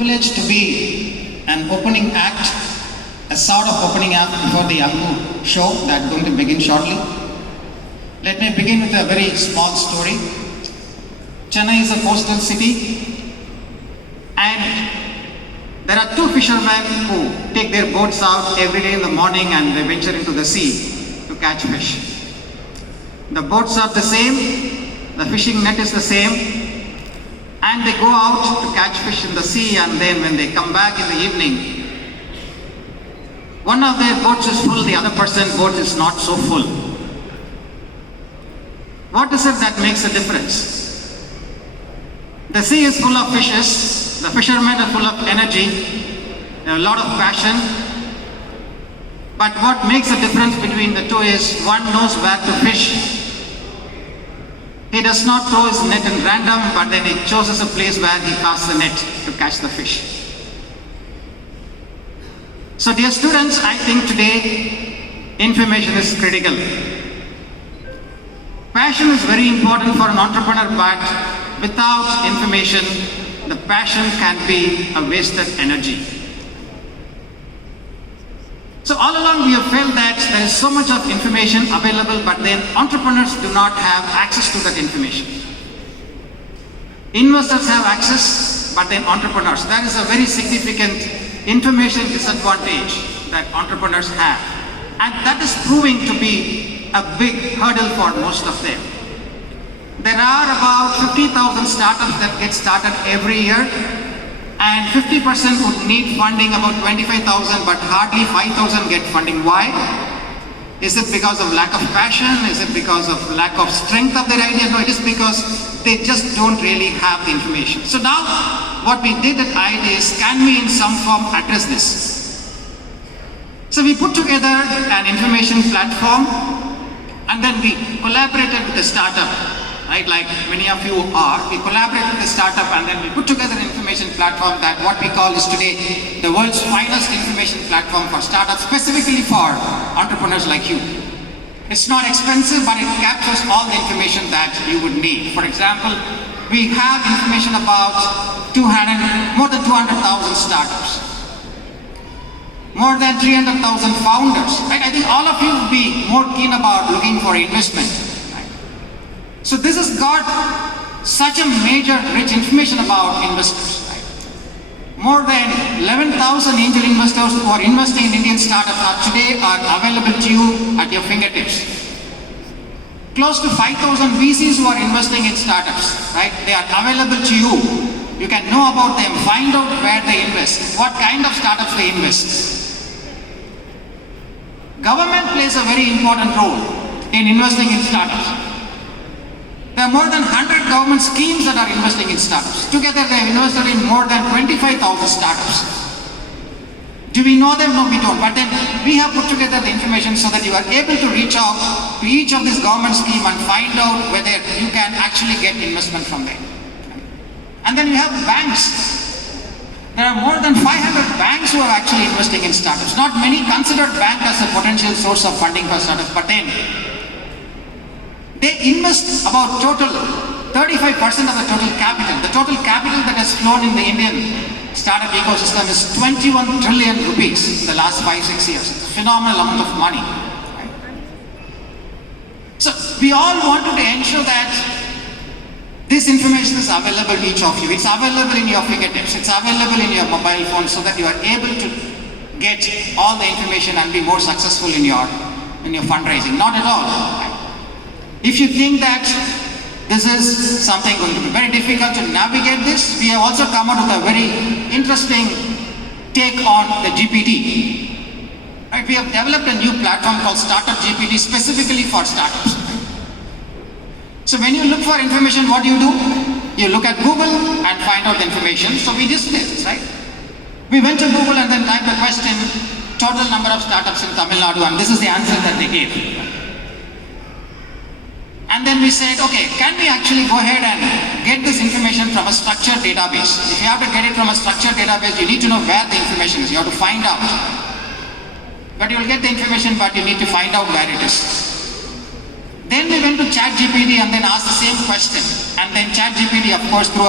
privileged to be an opening act, a sort of opening act before the Ankur show that's going to begin shortly. Let me begin with a very small story. Chennai is a coastal city, and there are two fishermen who take their boats out every day in the morning and they venture into the sea to catch fish. The boats are the same, the fishing net is the same, and they go out to catch fish in the sea, and then when they come back in the evening, one of their boats is full, the other person's boat is not so full. What is it that makes a difference? The sea is full of fishes, the fishermen are full of energy, a lot of passion, but what makes a difference between the two is one knows where to fish. He does not throw his net in random, but then he chooses a place where he casts the net to catch the fish. So dear students, I think today information is critical. Passion is very important for an entrepreneur, but without information, the passion can be a wasted energy. So all along we have felt that there is so much of information available, but then entrepreneurs do not have access to that information. Investors have access, but then entrepreneurs. That is a very significant information disadvantage that entrepreneurs have. And that is proving to be a big hurdle for most of them. There are about 50,000 startups that get started every year, and 50% would need funding, about 25,000, but hardly 5,000 get funding. Why? Is it because of lack of passion? Is it because of lack of strength of their idea? No, it is because they just don't really have the information. So now, what we did at IIT is, can we in some form address this? So we put together an information platform, and then we collaborated with a startup. Right, like many of you are, we collaborated with the startup, and then we put together an information platform that what we call is today the world's finest information platform for startups, specifically for entrepreneurs like you. It's not expensive, but it captures all the information that you would need. For example, we have information about more than 200,000 startups, more than 300,000 founders. Right? I think all of you would be more keen about looking for investment. So this has got such a major rich information about investors. Right? More than 11,000 angel investors who are investing in Indian startups today are available to you at your fingertips. Close to 5,000 VCs who are investing in startups, right? They are available to you. You can know about them, find out where they invest, what kind of startups they invest. Government plays a very important role in investing in startups. There are more than 100 government schemes that are investing in startups. Together they have invested in more than 25,000 startups. Do we know them? No, we don't. But then we have put together the information so that you are able to reach out to each of these government schemes and find out whether you can actually get investment from them. And then you have banks. There are more than 500 banks who are actually investing in startups. Not many consider bank as a potential source of funding for startups, but then they invest about total 35% of the total capital. The total capital that has flown in the Indian startup ecosystem is 21 trillion rupees in the last 5-6 years. It's a phenomenal amount of money. Right? So we all wanted to ensure that this information is available to each of you. It's available in your fingertips. It's available in your mobile phone, so that you are able to get all the information and be more successful in your fundraising. Not at all. Right? If you think that this is something going to be very difficult to navigate this, we have also come out with a very interesting take on the GPT. Right? We have developed a new platform called StartupGPT specifically for startups. So when you look for information, what do? You look at Google and find out the information. So we just did this, right? We went to Google and then typed the question, total number of startups in Tamil Nadu, and this is the answer that they gave. And then we said, okay, can we actually go ahead and get this information from a structured database? If you have to get it from a structured database, you need to know where the information is. You have to find out. But you will get the information, but you need to find out where it is. Then we went to ChatGPT and then asked the same question. And then ChatGPT, of course, threw up